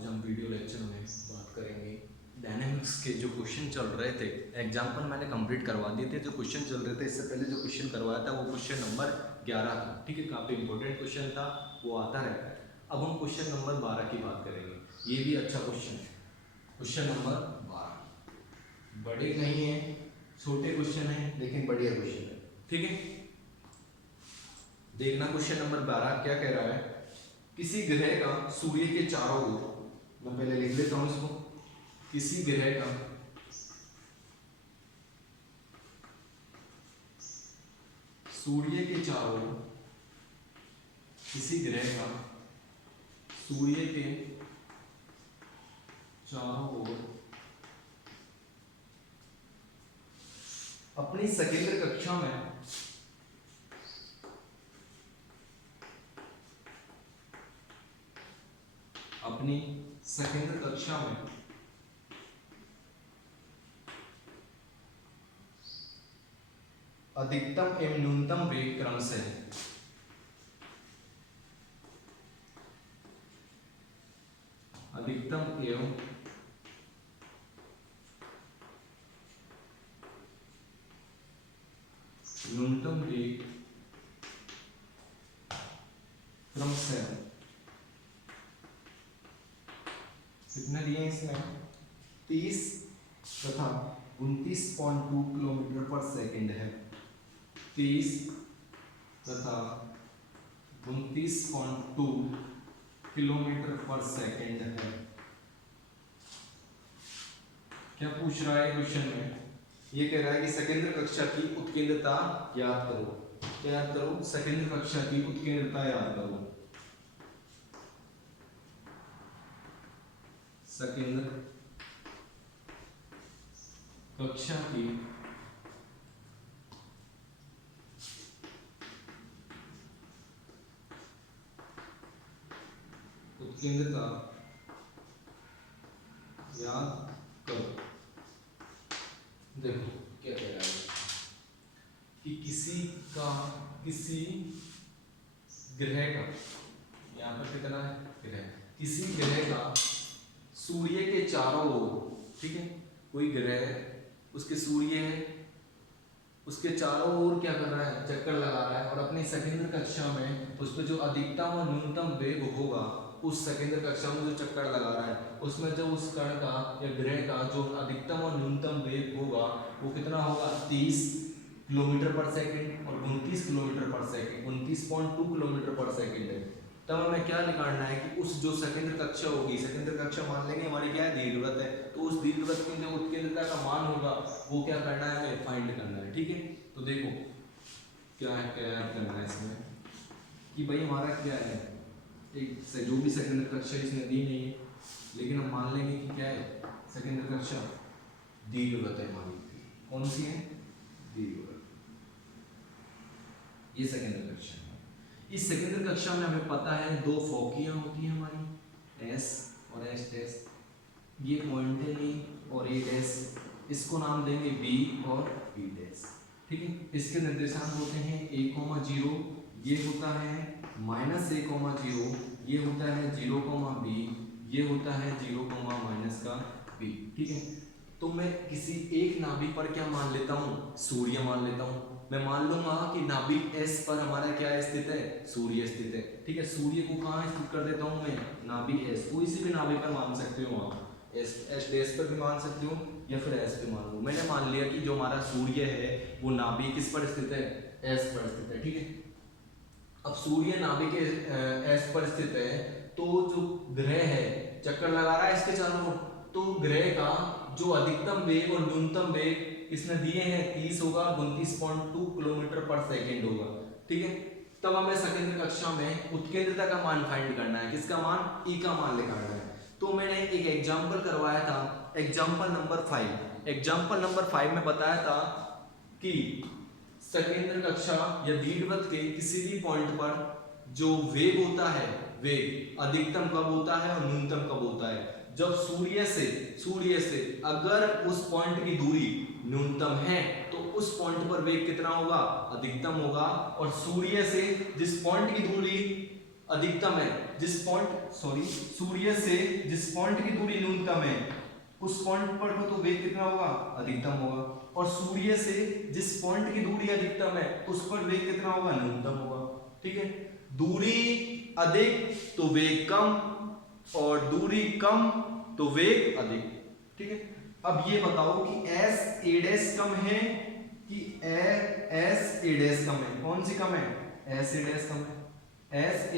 आज हम video lecture में बात करेंगे डायनेमिक्स के जो क्वेश्चन चल रहे थे। एग्जाम्पल मैंने कंप्लीट करवा दिए थे, जो क्वेश्चन चल रहे थे इससे पहले जो क्वेश्चन करवाया था वो क्वेश्चन नंबर 11 था। ठीक है, काफ़ी इंपॉर्टेंट क्वेश्चन था, वो आता रहता है। अब हम क्वेश्चन नंबर 12 की बात करेंगे। ये भी अच्छा क्वेश्चन है। क्वेश्चन नंबर 12 बड़े नहीं है, छोटे क्वेश्चन है लेकिन बढ़िया क्वेश्चन है। ठीक है, देखना क्वेश्चन नंबर 12 क्या कह रहा है। किसी ग्रह का सूर्य के चारों ओर, मैं पहले लिख लेता हूं इसको, किसी ग्रह का सूर्य के चारों ओर, किसी ग्रह का सूर्य के चारों ओर अपनी सकेंद्र कक्षा में अपनी सकेंद्र कक्षा में अधिकतम एवं न्यूनतम वेग क्रमशः अधिकतम एवं न्यूनतम वेग क्रमशः कितने दिए इसमें 30 तथा 29.2 किलोमीटर पर सेकंड है। 30 तथा 29.2 किलोमीटर पर सेकंड है। क्या पूछ रहा है क्वेश्चन में? ये कह रहा है कि सकेंद्र कक्षा की उत्केंद्रता याद करो। क्या याद करो? सकेंद्र कक्षा की उत्केंद्रता याद करो। सकेंद्र कक्षा की उत्केंद्रता याद करो। देखो क्या कह रहा है कि किसी ग्रह का, यहाँ पर कितना है ग्रह, किसी ग्रह का सूर्य के चारों ओर, ठीक है, कोई ग्रह उसके सूर्य है, उसके चारों ओर क्या कर रहा है? चक्कर लगा रहा है। और अपनी सकेंद्र कक्षा में उस पर जो अधिकतम और न्यूनतम वेग होगा, उस सकेंद्र कक्षा में जो चक्कर लगा रहा है उसमें जो उस कण का या ग्रह का जो अधिकतम और न्यूनतम वेग होगा वो कितना होगा? 30 किलोमीटर पर सेकंड और 29 किलोमीटर पर सेकंड, 29.2 किलोमीटर पर सेकंड है। तब हमें क्या निकालना है कि उस जो सकेंद्र कक्षा होगी, सकेंद्र कक्षा मान लेंगे हमारी क्या है? दीर्घवृत्त है। तो उस दीर्घवृत्त की जो उत्केंद्रता का मान होगा वो क्या करना है? हमें फाइंड करना है। ठीक है, तो देखो क्या है, क्या करना है इसमें कि भाई हमारा क्या है, एक से जो भी सकेंद्र कक्षा इसने दी नहीं है, लेकिन हम मान लेंगे कि क्या है? सकेंद्र कक्षा दीर्घवृत्त है हमारी। कौन सी है? दीर्घवृत्त। ये सकेंद्र कक्षा है। इस सकेंद्र कक्षा में हमें पता है दो फोकियां होती हैं हमारी, एस और एस डैश। ये पॉइंट है ए और ए डैश, इसको नाम देंगे बी और बी डैश। ठीक है, इसके निर्देशांक होते हैं a,0, ये होता है -a,0, ये होता है 0,b, ये होता है 0,-b। ठीक है, तो मैं किसी एक नाभिक पर क्या मान लेता हूँ? सूर्य मान लेता हूँ। मैं मान लूंगा कि नाभिक S पर हमारा क्या स्थित है? सूर्य स्थित है। ठीक है, सूर्य को कहाँ स्थित कर देता हूँ मैं? नाभिक S, कोई सी भी नाभिक पर मान सकते हो आप, S डैश पर भी मान सकते हो या फिर S पे मान लो। मैंने मान लिया कि जो हमारा सूर्य है वो नाभिक किस पर स्थित है? S पर स्थित है। ठीक है, अब सूर्य नाभिक S पर स्थित है, तो जो ग्रह है चक्कर लगा रहा है इसके चारों ओर, तो ग्रह का जो अधिकतम वेग और न्यूनतम वेग इसने दिए हैं 30 होगा, 29.2 किलोमीटर पर सेकंड होगा। ठीक है, तब हमें सकेंद्र कक्षा में उत्केंद्रता का मान फाइंड करना है। किसका मान? E का मान निकालना है। तो मैंने एक एग्जाम्पल करवाया था, एग्जाम्पल नंबर 5। एग्जाम्पल नंबर 5 में बताया था कि सकेंद्र कक्षा या दीर्घवृत्त के किसी भी पॉइंट पर जो वेग होता है, वेग अधिकतम कब होता है और न्यूनतम कब होता है? जब सूर्य से अगर उस पॉइंट की दूरी न्यूनतम है तो उस पॉइंट पर वेग कितना होगा? अधिकतम होगा। और सूर्य से जिस पॉइंट की दूरी अधिकतम है, जिस पॉइंट सूर्य से जिस पॉइंट की दूरी न्यूनतम है उस पॉइंट पर तो वेग कितना होगा, अधिकतम होगा। और सूर्य से जिस पॉइंट की दूरी अधिकतम है उस पर वेग कितना होगा, न्यूनतम होगा। ठीक है, दूरी अधिक तो वेग कम, और दूरी कम तो वेग अधिक। ठीक है, अब ये बताओ कि एस ए डैश कम है कि एस ए डैश कम है, कौन सी कम है, एस ए डैश कम है। एस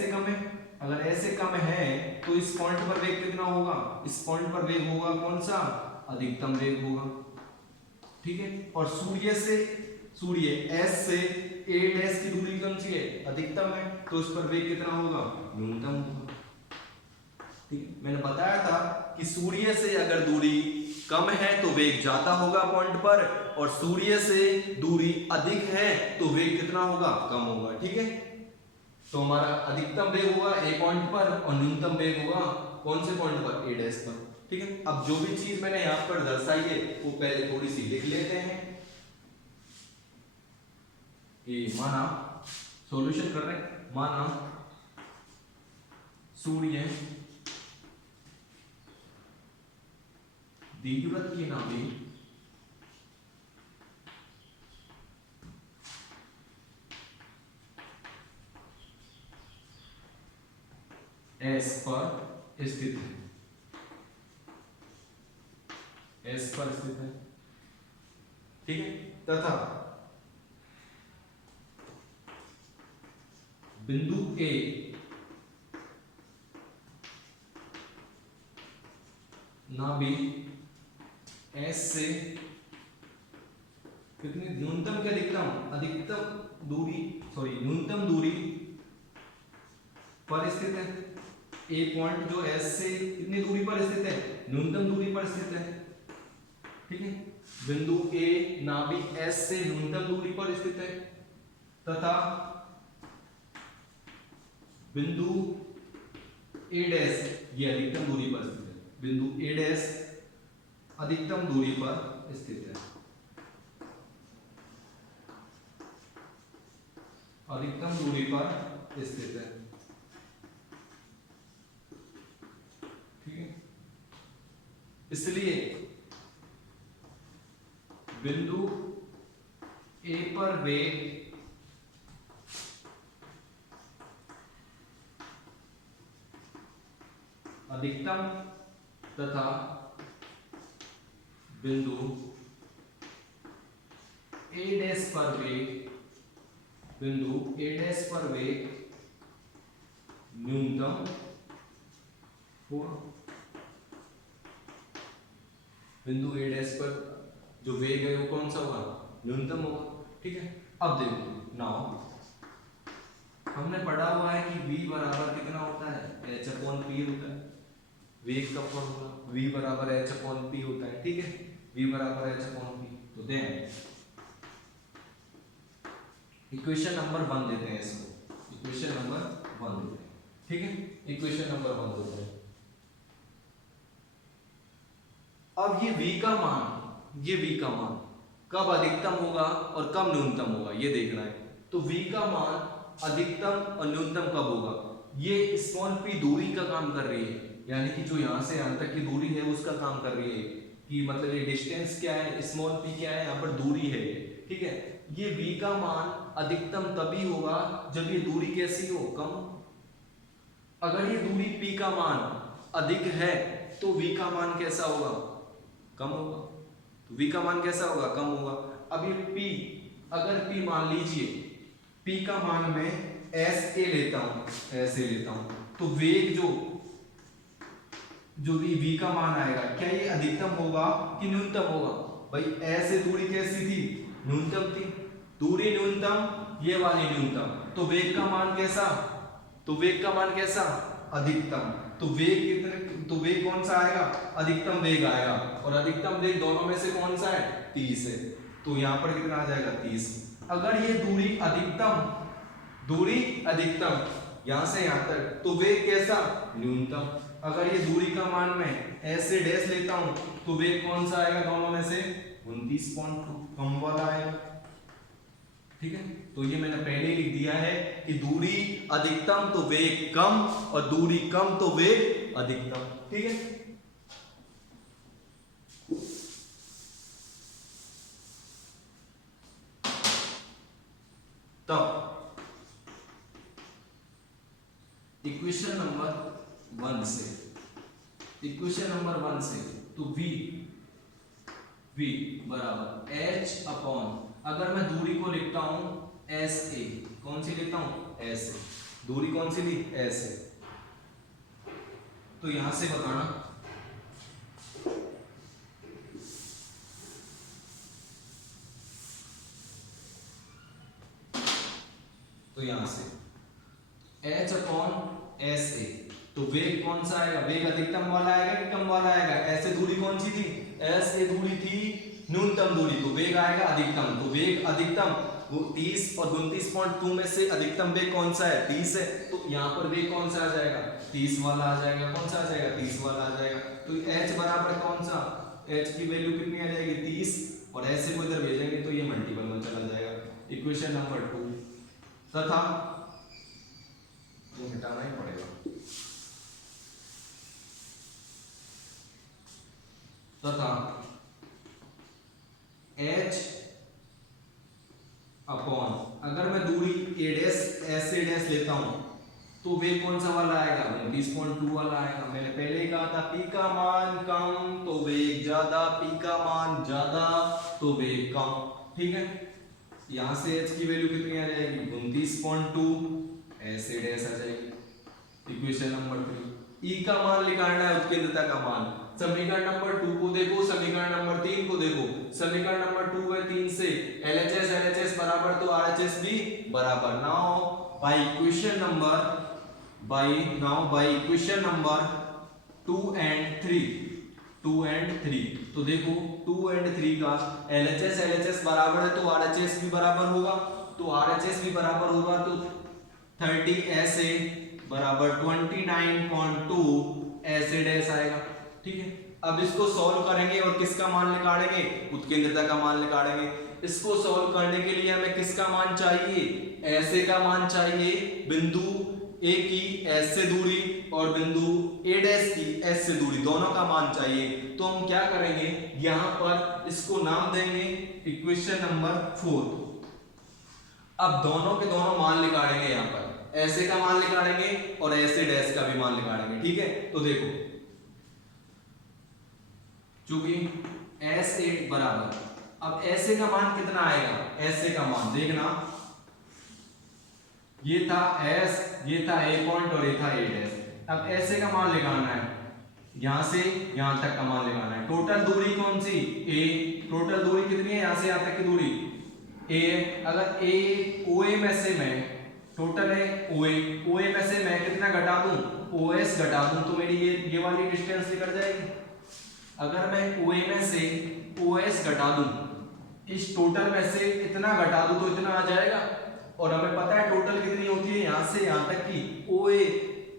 ए कम है, अगर ऐसे कम है तो इस पॉइंट पर वेग कितना होगा, इस पॉइंट पर वेग होगा कौन सा, अधिकतम वेग होगा। ठीक है, और सूर्य एस से ए डैश की दूरी कौन सी है, अधिकतम है, तो इस पर वेग कितना होगा, न्यूनतम होगा। ठीक है, मैंने बताया था कि सूर्य से अगर दूरी कम है तो वेग ज्यादा होगा पॉइंट पर, और सूर्य से दूरी अधिक है तो वेग कितना होगा, कम होगा। ठीक है, तो हमारा अधिकतम वेग होगा ए पॉइंट पर और न्यूनतम वेग होगा कौन से पॉइंट पर, ए डैश पर। ठीक है, अब जो भी चीज मैंने यहां पर दर्शाई है वो पहले थोड़ी सी लिख लेते हैं। ये माना सॉल्यूशन कर रहे हैं, माना सूर्य दीर्घवृत्त की नाभि एस पर स्थित है, एस पर स्थित है। ठीक है, तथा बिंदु ए नाभि एस से कितनी न्यूनतम के अधिकतम दूरी न्यूनतम दूरी पर स्थित है। ए पॉइंट जो एस से कितनी दूरी पर स्थित है, न्यूनतम दूरी पर स्थित है। ठीक है, बिंदु ए नाभि एस से न्यूनतम दूरी पर स्थित है, तथा बिंदु ए डैश ये अधिकतम दूरी पर स्थित है, बिंदु ए डैश अधिकतम दूरी पर स्थित है, अधिकतम दूरी पर स्थित है। ठीक है, इसलिए बिंदु ए पर वेग अधिकतम तथा बिंदु ए डैश पर वेग न्यूनतम होगा। बिंदु ए डैश पर जो वेग है वो कौन सा होगा, न्यूनतम होगा। ठीक है, अब देखो नाउ हमने पढ़ा हुआ है कि v बराबर कितना होता है, h अपॉन p होता है, वेग का फॉर्मूला v बराबर h अपॉन p होता है। ठीक है, v बराबर h अपॉन p, तो दें इक्वेशन नंबर 1 देते हैं इसको, इक्वेशन नंबर 1 देते हैं। ठीक है, इक्वेशन नंबर 1 देते हैं। अब ये v का मान कब अधिकतम होगा और कब न्यूनतम होगा ये देखना है। तो v का मान अधिकतम और न्यूनतम कब होगा, ये स्मॉल p दूरी का काम कर रही है, यानी कि जो यहां से यहां तक की दूरी है उसका काम कर रही है, कि मतलब ये डिस्टेंस क्या है, स्मॉल p क्या है, यहाँ पर दूरी है। ठीक है, ये v का मान अधिकतम तभी होगा जब ये दूरी कैसी हो, कम। अगर ये दूरी p का मान अधिक है तो v का मान कैसा होगा, कम होगा। तो v का मान कैसा होगा, कम होगा। अब ये p, अगर p मान लीजिए p का मान मैं ऐसे लेता हूं, तो वेग जो भी v का मान आएगा क्या ये अधिकतम होगा कि न्यूनतम होगा। भाई ऐसे दूरी कैसी थी, न्यूनतम थी, दूरी न्यूनतम, ये वाली न्यूनतम, तो वेग का मान कैसा, अधिकतम। तो वेग कौन सा आएगा, अधिकतम वेग आएगा, और अधिकतम वेग दोनों में से कौन सा है, 30 है, तो यहां पर कितना आ जाएगा, 30। अगर ये दूरी अधिकतम यहां से यहां तक, तो वेग कैसा, न्यूनतम। अगर ये दूरी का मान मैं ऐसे डैश लेता हूं तो वेग कौन सा आएगा दोनों में से, 29.2, कम वाला आएगा। ठीक है, तो ये मैंने पहले ही लिख दिया है कि दूरी अधिकतम तो वेग कम और दूरी कम तो वेग अधिकतम। ठीक है, तब इक्वेशन नंबर 1 से तो v बराबर h अपॉन, अगर मैं दूरी को लिखता हूं एस ए, कौन सी लेता हूं एस ए, दूरी कौन सी ली एस ए, तो यहां से बताना तो यहां से h अपॉन एस ए, तो वेग कौन सा आएगा, वेग अधिकतम वाला आएगा कि कम वाला आएगा, ऐसे दूरी कौन सी थी एस ए, दूरी थी न्यूनतम दूरी, तो वेग आएगा अधिकतम, तो वेग अधिकतम वो 30 और 29.2 में से अधिकतम वेग कौन सा है 30 है, तो यहाँ पर वेग कौन सा आ जाएगा 30 वाला आ जाएगा, कौन सा आ जाएगा 30 वाला आ जाएगा, तो h बराबर कौन सा, h की वैल्यू कितनी आ जाएगी 30 और ऐसे को इधर भेजेंगे तो ये मल्टीपल में चला जाएगा। इक्वेशन नंबर 2 तथा ये मिटाना ही पड़ेगा, तथा h अपॉन, अगर मैं दूरी a dash s a dash लेता हूं तो वेग कौन सा वाला आएगा 29.2 वाला आएगा। मैंने पहले ही कहा था p का मान कम तो वेग ज्यादा, p का मान ज्यादा तो वेग कम। ठीक है, यहां से h की वैल्यू कितनी आ जाएगी 29.2, s a डैश आ जाएगी। इक्वेशन नंबर 3 e का मान निकालना है, उत्केंद्रता का मान। समीकरण नंबर 2 को देखो, समीकरण नंबर 3 को देखो। समीकरण नंबर 2 व 3 से LHS बराबर तो RHS भी बराबर। Now by equation number 2 and 3 तो देखो 2 and 3 का LHS बराबर है तो RHS भी बराबर होगा, तो RHS भी बराबर होगा तो 30 SA बराबर 29.2 SA डैश आएगा। ठीक है, अब इसको सॉल्व करेंगे और किसका मान निकालेंगे उत्केंद्रता का मान निकालेंगे। इसको सॉल्व करने के लिए हमें किसका मान चाहिए ऐसे का मान चाहिए, बिंदु ए की एस से दूरी और बिंदु ए डैश की एस से दूरी, दोनों का मान चाहिए। तो हम क्या करेंगे यहां पर इसको नाम देंगे इक्वेशन नंबर 4। अब दोनों के दोनों मान निकालेंगे, यहां पर ऐसे का मान निकालेंगे और ऐसे डैश का भी मान निकालेंगे। ठीक है, तो देखो चूंकि एस ए बराबर, अब ऐसे का मान कितना आएगा, ऐसे का मान देखना, ये था एस, ये था ए पॉइंट और ये था ए डैश। अब ऐसे का मान निकालना है, यहां से यहां तक का मान निकालना है। टोटल दूरी कौन सी ए, टोटल दूरी कितनी है यहां से यहां तक की दूरी ए। अगर ए ओए में से मैं, टोटल है ओए में से मैं कितना घटा दूं ओएस घटा दूं तो मेरी ये वाली डिस्टेंस निकल जाएगी। अगर मैं ओए में से ओएस घटा दूं, इस टोटल में से इतना घटा दूं तो इतना आ जाएगा। और हमें पता है टोटल कितनी होती है यहां से यहां तक की ओए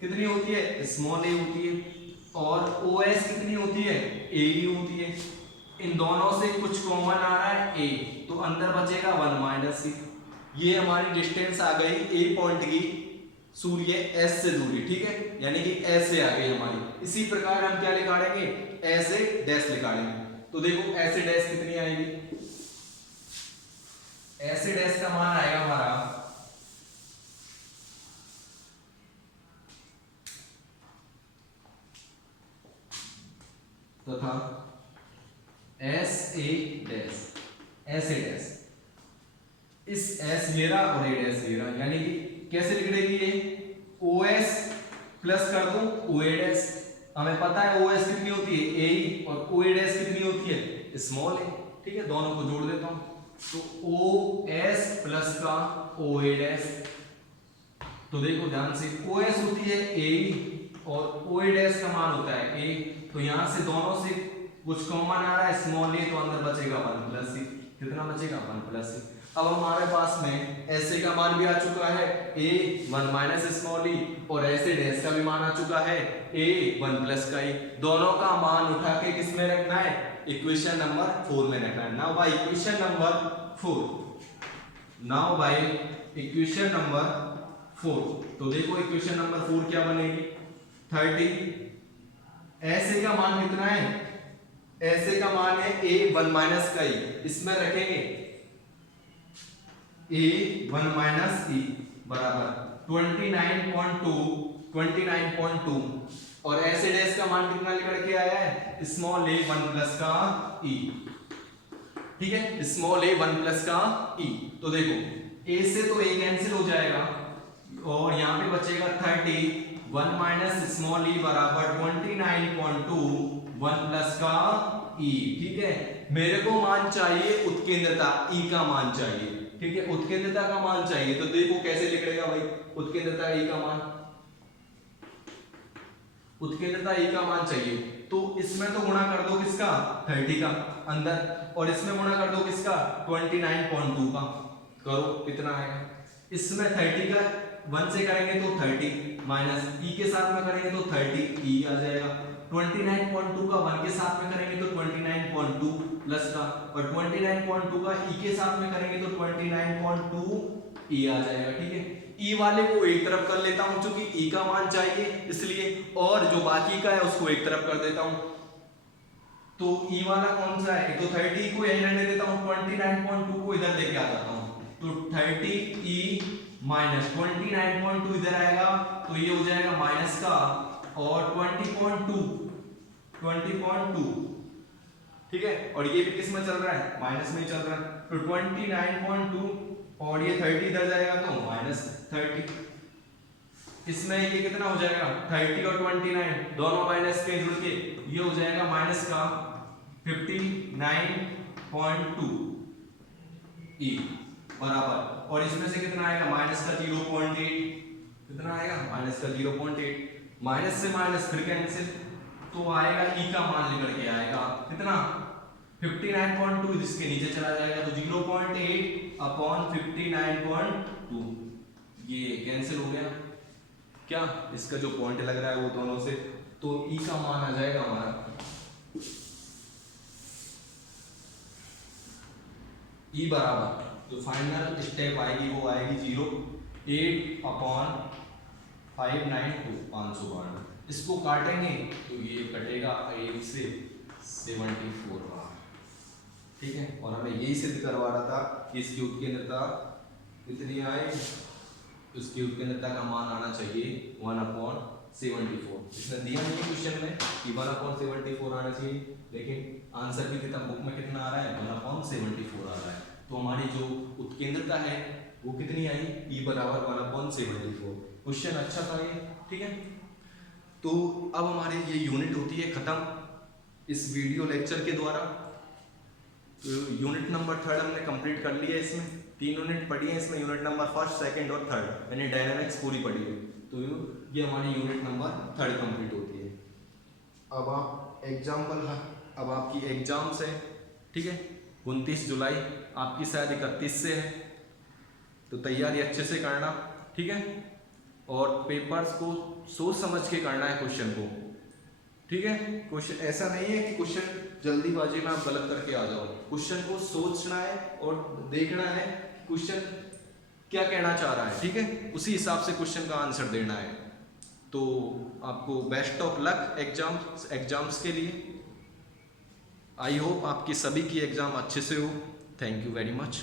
कितनी होती है स्मॉल ए होती है और ओएस कितनी होती है ए ही होती है। इन दोनों से कुछ कॉमन आ रहा है ए, तो अंदर बचेगा 1 माइनस सी। ये हमारी डिस्टेंस आ गई ए पॉइंट की सूर्य एस से दूरी। ठीक है, यानी कि एस से आ गई हमारी। इसी प्रकार हम क्या निकालेंगे ऐसे डैश निकालेंगे। तो देखो ऐसे डैश कितनी आएगी, ऐसे डैश का मान आएगा हमारा तथा एस ए डैश, ऐसे डैश, इस एस मेरा और ए डैश मेरा, यानी कि कैसे लिख देगी ये ओएस प्लस कर दूं ओए डैश। हमें पता है ओएस कितनी होती है ए और ओए डैश कितनी होती है स्मॉल ए। ठीक है, दोनों को जोड़ देता हूं तो ओ एस प्लस का ओ ए डैश। तो देखो ध्यान से ओ एस होती है ए और ओ ए डैश का मान होता है ए, तो यहां से दोनों से कुछ कॉमन आ रहा है स्मॉल ए, तो अंदर बचेगा 1 प्लस सी। कितना बचेगा 1 प्लस सी। अब हमारे पास में ऐसे का मान भी आ चुका है ए 1 माइनस स्मॉल ई और ऐसे डैश का भी मान आ चुका है ए 1 प्लस का ई। दोनों का मान उठा के किस में रखना है इक्वेशन नंबर 4 में रखना है। Now by equation number 4, now by equation number 4, तो देखो इक्वेशन नंबर 4 क्या बनेगी, 30 ऐसे का मान कितना है, ऐसे का मान है a 1 माइनस का e, इसमें रखेंगे a 1 माइनस e बराबर 29.2 और ऐसे डैश का मान कितना लेकर के आया है, स्मॉल a 1 प्लस का e, ठीक है, स्मॉल a 1 प्लस का e। तो देखो a से तो a कैंसिल हो जाएगा और यहाँ पे बचेगा 30, 1 माइनस स्मॉल e बराबर 29.2 1 प्लस का e, ठीक है। मेरे को मान चाहिए उत्केंद्रता e का मान चाहिए, ठीक है, उत्केंद्रता का मान चाहिए। तो देखो कैसे लिखेगा भाई उत्केंद्रता e का मान, उत्केंद्रता e का मान चाहिए तो इसमें तो गुणा कर दो किसका 30 का अंदर और इसमें गुणा कर दो किसका 29.2 का, करो कितना आएगा, इसमें 30 का 1 से करेंगे तो 30 माइनस e के साथ में करेंगे तो 30 e आ जाएगा, 29.2 का 1 के साथ में करेंगे तो 29.2 प्लस का और 29.2 का e के साथ में करेंगे तो 29.2 e आ जाएगा, ठीक है। e वाले को एक तरफ कर लेता हूं क्योंकि e का मान चाहिए इसलिए, और जो बाकी का है उसको एक तरफ कर देता हूं। तो e वाला कौन सा है, तो 30 को यहीं रहने देता हूं, 29.2 को इधर लेके आ जाता हूं, तो 30e माइनस 29.2 इधर आएगा तो ये हो जाएगा माइनस का और 20.2, ठीक है, और ये भी किस में चल रहा है, माइनस में ही चल रहा है, तो 29.2 और ये 30 इधर जाएगा तो माइनस 30, इसमें ये कितना हो जाएगा 30 और 29 दोनों माइनस के जुड़ के ये हो जाएगा माइनस का 59.2 e बराबर, और इसमें से कितना आएगा माइनस का 0.8, कितना आएगा माइनस का 0.8, माइनस से माइनस फिर कैंसिल तो आएगा e का मान लेकर के आएगा कितना 59.2, जिसके नीचे चला जाएगा तो 0.8 अपॉन 59.2, ये कैंसिल हो गया क्या, इसका जो पॉइंट लग रहा है वो दोनों से, तो e का मान आ जाएगा हमारा e बराबर, जो फाइनल स्टेप आएगी वो आएगी 0.8 अपॉन 592, इसको काटेंगे तो ये कटेगा 8 से 74 बार, ठीक है। और हमें यही सिद्ध करवा रहा था कि इसकी उत्केंद्रता कितनी आए, उसकी उत्केंद्रता का मान आना चाहिए 1/74, इसने दिया नहीं क्वेश्चन में कि 1/74 आना चाहिए, लेकिन आंसर भी कितना बुक में कितना आ रहा है 1/74 आ रहा है, तो हमारी जो उत्केंद्रता है वो कितनी आई e बराबर 1/74, क्वेश्चन अच्छा था ये, ठीक है। तो अब हमारी ये यूनिट होती है खत्म इस वीडियो लेक्चर के द्वारा, तो यूनिट नंबर 3 हमने कंप्लीट कर लिया, इसमें 3 यूनिट पढ़ी है, इसमें यूनिट नंबर 1, 2 और 3 यानी डायनामिक्स पूरी पढ़ी है, तो ये हमारी यूनिट नंबर 3 कंप्लीट होती है। अब आप एग्जाम्पल, अब आपकी एग्जाम्स है, ठीक है, 29 जुलाई आपकी शायद 31 से है, तो तैयारी अच्छे से करना, ठीक है, और पेपर्स को सोच समझ के करना है क्वेश्चन को, ठीक है। क्वेश्चन ऐसा नहीं है कि क्वेश्चन जल्दीबाजी में आप गलत करके आ जाओ, क्वेश्चन को सोचना है और देखना है क्वेश्चन क्या कहना चाह रहा है, ठीक है, उसी हिसाब से क्वेश्चन का आंसर देना है। तो आपको बेस्ट ऑफ लक एग्जाम्स के लिए, आई होप आपकी सभी की एग्जाम अच्छे से हो। Thank you very much.